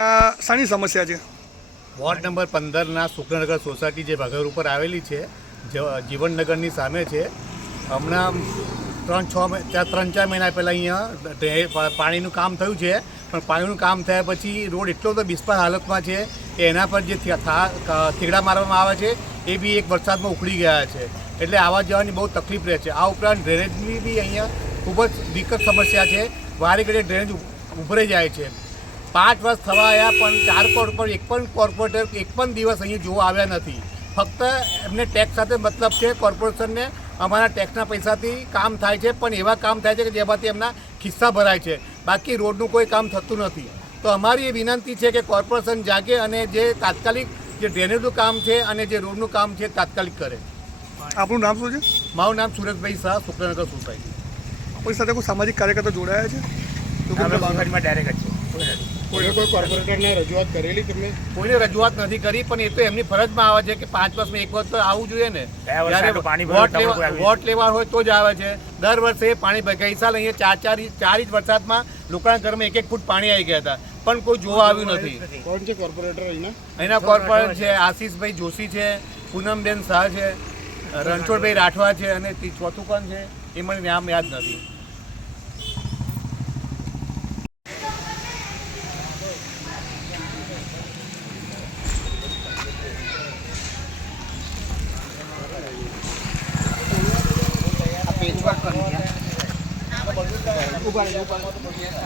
શાની સમસ્યા છે? Ward number પંદરના શુક્રનગર સોસાયટી જે ભગર ઉપર આવેલી છે જીવનનગરની સામે છે, હમણાં ત્રણ છ ત્યાં ત્રણ ચાર મહિના પહેલાં અહીંયા પાણીનું કામ થયું છે, પણ પાણીનું કામ થયા પછી રોડ એટલો બધો બિસ્પાર હાલતમાં છે કે એના પર જે થીગડા મારવામાં આવે છે, એ બી એક વરસાદમાં ઉખડી ગયા છે. એટલે આવવા જવાની બહુ તકલીફ રહે છે. આ ઉપરાંત ડ્રેનેજની બી અહીંયા ખૂબ જ દિક્કત સમસ્યા છે. વારે ઘડીએ ડ્રેનેજ ઉભરે જાય છે. પાંચ વર્ષ થવા આવ્યા પણ ચાર કોર્ટ પર એક પણ કોર્પોરેટર એક પણ દિવસ અહીંયા જોવા આવ્યા નથી. ફક્ત એમને ટેક્સ સાથે મતલબ છે કોર્પોરેશનને અમારા ટેક્સના પૈસાથી કામ થાય છે પણ એવા કામ થાય છે કે જેમાંથી એમના ખિસ્સા ભરાય છે. બાકી રોડનું કોઈ કામ થતું નથી. તો અમારી એ વિનંતી છે કે કોર્પોરેશન જાગે અને જે તાત્કાલિક જે ડ્રેનેજનું કામ છે અને જે રોડનું કામ છે તાત્કાલિક કરે. આપનું નામ શું છે? મારું નામ સુરેશભાઈ શાહ શુક્રનગર સોસાયટી આપણી સાથે કોઈ સામાજિક કાર્યકર્તા જોડાયા છે? ડાયરેક્ટ છે કોઈ કોઈ કોર્પોરેટરને રજૂઆત કરેલી તમે કોઈને રજૂઆત નથી કરી પણ એ તો એમની ફરજમાં આવે છે કે પાંચ વર્ષમાં એક વખત આવવું જોઈએ ને. વોટ લેવા હોય તો જ આવે છે. દર વર્ષે પાણી ગઈ સાલ અહીંયા ચાર ચાર ઇંચ- ચાર ઇંચ વરસાદમાં લોકોના ઘરમાં એક એક ફૂટ પાણી આવી ગયા હતા. પણ કોઈ જોવા આવ્યું નથી. કોણ છે કોર્પોરેટર અહીંના અહીંના કોર્પોરેટર છે આશીષભાઈ જોશી છે પૂનમબેન શાહ છે રણછોડભાઈ રાઠવા છે અને તી- ચોથું કોણ છે? એ મને નામ યાદ નથી.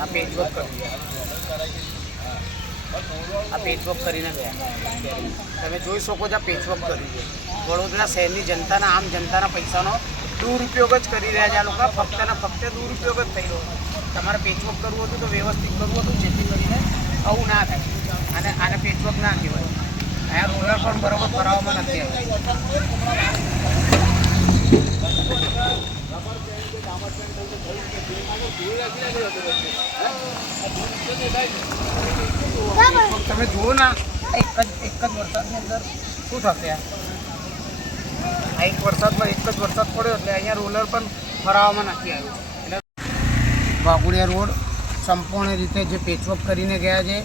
આ પેચવર્ક આ પેચવર્ક કરીને ગયા. તમે જોઈ શકો છો આ પેચવર્ક કર્યું છે. વડોદરા શહેરની જનતાના, આમ જનતાના પૈસાનો દુરુપયોગ જ કરી રહ્યા છે આ લોકો. ફક્ત ને ફક્ત દુરુપયોગ જ થઈ રહ્યો તમારે પેચવર્ક કરવું હતું તો વ્યવસ્થિત કરવું હતું, જેથી કરીને આવું ના થાય. અને આને પેચવર્ક ના કહેવાય. અહીંયા રોલર પણ બરોબર કરાવવામાં નથી આવ્યું. તમે જુઓ ના, એક જ એક જ વરસાદની અંદર શું થશે આ? એક વરસાદમાં એક જ વરસાદ પડ્યો એટલે અહીંયા રોલર પણ ફરાવવામાં નથી આવ્યું. એટલે રોડ સંપૂર્ણ રીતે જે પેચવર્ક કરીને ગયા છે,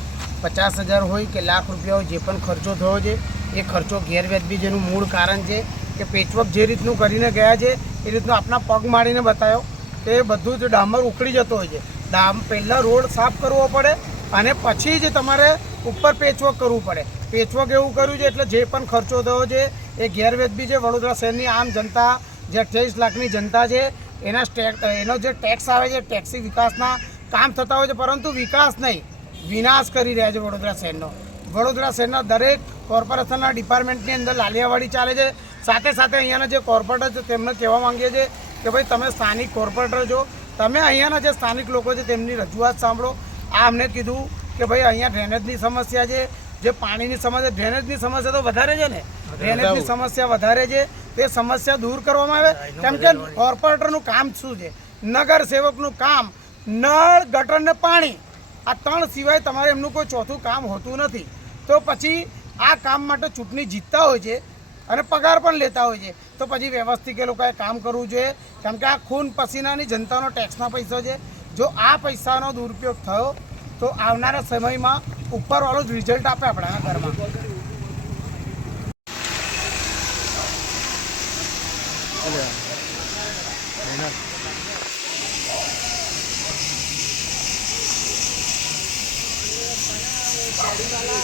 પચાસ હજાર હોય કે લાખ રૂપિયા હોય જે પણ ખર્ચો થયો છે, એ ખર્ચો ગેરવ્યાજબી જેનું મૂળ કારણ છે. કે પેચવર્ક જે રીતનું કરીને ગયા છે, એ રીતનું આપણા પગ મારીને બતાવ્યો તે બધું જ ડામર ઉખડી જતો હોય છે. ડામ, પહેલાં રોડ સાફ કરવો પડે અને પછી જ તમારે ઉપર પેચવર્ક કરવું પડે. પેચવર્ક એવું કર્યું છે, એટલે જે પણ ખર્ચો થયો છે, એ ગેરવ્યાજબી છે. વડોદરા શહેરની આમ જનતા, જે અઠ્યાવીસ લાખની જનતા છે, એના એનો જે ટેક્સ આવે છે, ટેક્સી વિકાસના કામ થતા હોય છે, પરંતુ વિકાસ નહીં. વિનાશ કરી રહ્યા છે વડોદરા શહેરનો. વડોદરા શહેરના દરેક કોર્પોરેશનના ડિપાર્ટમેન્ટની અંદર લાલિયાવાડી ચાલે છે. સાથે સાથે અહીંયાના જે કોર્પોરેટર છે તેમને કહેવા માંગીએ છીએ કે ભાઈ તમે સ્થાનિક કોર્પોરેટર છો તમે અહીંયાના જે સ્થાનિક લોકો છે તેમની રજૂઆત સાંભળો. આ અમને કીધું કે ભાઈ અહીંયા ડ્રેનેજની સમસ્યા છે. જે પાણીની સમસ્યા ડ્રેનેજની સમસ્યા તો વધારે છે ને? ડ્રેનેજની સમસ્યા વધારે છે. તે સમસ્યા દૂર કરવામાં આવે. કેમ કે કોર્પોરેટરનું કામ શું છે? નગર સેવકનું કામ નળ ગટર ને પાણી. આ ત્રણ સિવાય તમારે એમનું કોઈ ચોથું કામ હોતું નથી. તો પછી આ કામ માટે ચૂંટણી જીતતા હોય છે. અને પગાર પણ લેતા હોય છે. તો પછી વ્યવસ્થિત એ લોકોએ કામ કરવું જોઈએ. કેમ કે આ ખૂન પસીનાની જનતાનો ટેક્સના પૈસા છે. જો આ પૈસાનો દુરુપયોગ થયો, તો આવનારા સમયમાં ઉપરવાળું જ રિઝલ્ટ આપે આપણા ઘરમાં. ગાડીવાળા